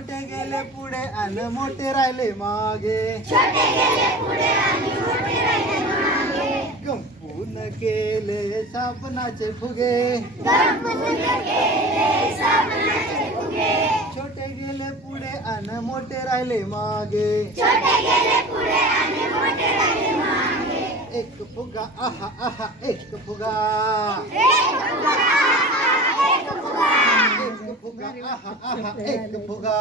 छोटे गेले पुढे आणि मोठे राहिले मागे गंपून केले साबणाचे फुगे छोटे गेले पुढे आणि मोठे राहिले मागे एक फुगा आहा आहा एक फुगा एक फुगा आहा आहा एक फुगा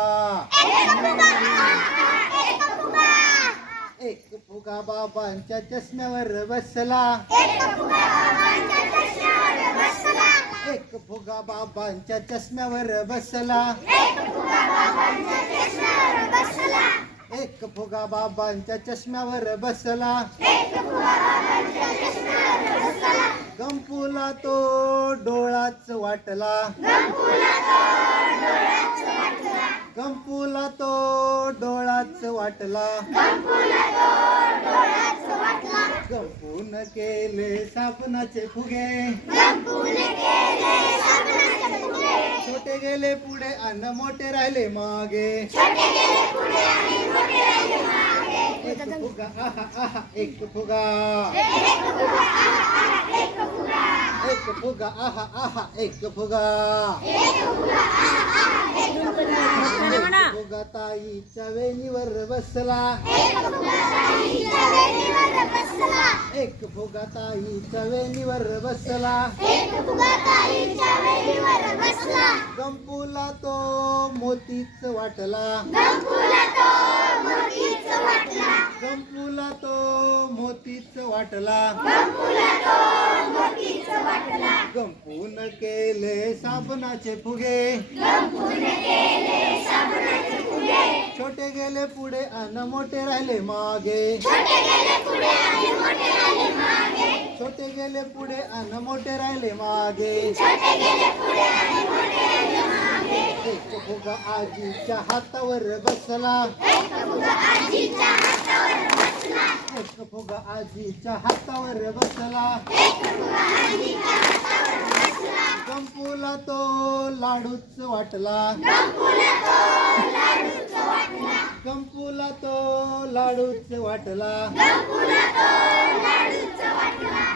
एक फुगा बाबांच्या चष्म्यावर बसला एक फुगा बाबांच्या चष्म्यावर बसला एक फुगा बाबांच्या चष्म्यावर बसला गंपूला तो डोळाच वाटला गंपूला तो डोळाच वाटला गंपून केले साबणाचे फुगे छोटे गेले पुढे आणि मोठे राहिले मागे एक फुगा आहा आहा एक फुगा एक फुगा आहा आहा एक फुगा फुगा ताईच्या वेणीवर बसला एक फुगा ताईच्या वेणीवर बसला गंपूला तो मोतीच वाटला गंपूला तो मोतीच वाटला गंपून केले साबणाचे फुगे छोटे गेले पुढे आणि मोठे राहिले मागे छोटे गेले पुढे आणि मोठे राहिले मागे एक फुगा आजीच्या हातावर बसला एक फुगा आजीच्या हातावर बसला गंपूला तो लाडूच वाटला गंपूला तो लाडूच वाटला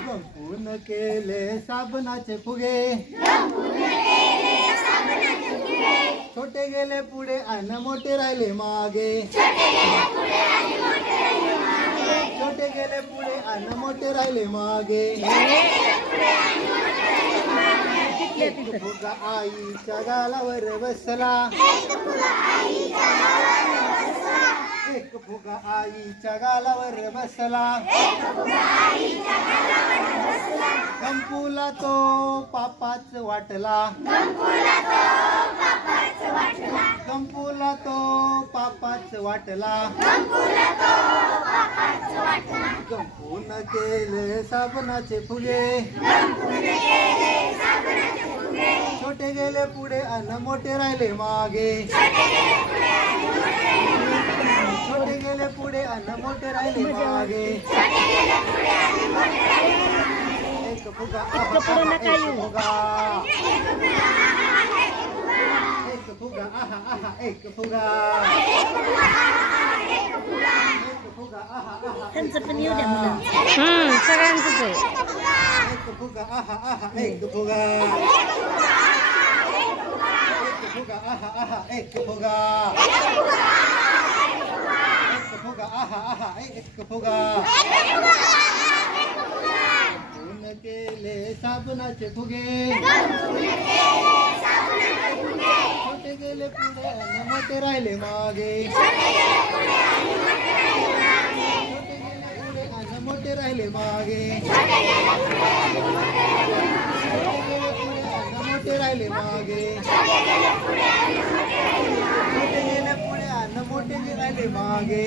गंपून केले साबणाचे फुगे छोटे गेले पुढे आणि मोठे राहिले मागे छोटे गेले पुढे आणि मोठे राहिले मागे एक फुगा आईच्या गालावर बसला एक फुगा आईच्या गालावर बसला गंपूला तो पापाच वाटला गंपूला तो पापाच वाटला गंपून केले साबणाचे फुगे छोटे गेले पुढे आणि मोठे राहिले मागे छोटे गेले पुढे आणि मोठे राहिले मागे एक फुगा आहा आहा एक फुगा आहा आहा एक फुगा आहा आहा त्यांचं पण येऊ द्या मला सगळ्यांचंच आहे एक फुगा आहा आहा एक फुगा आहा आहा एक फुगा आहा आहा एक फुगा गंपून केले साबणाचे फुगे छोटे गेले पुढे आणि मोठे राहिले मागे छोटे गेले पुढे आणि मोठे राहिले मागे मोठे राहिले मागे छोटे गेले पुढे आणि मोठे राहिले मागे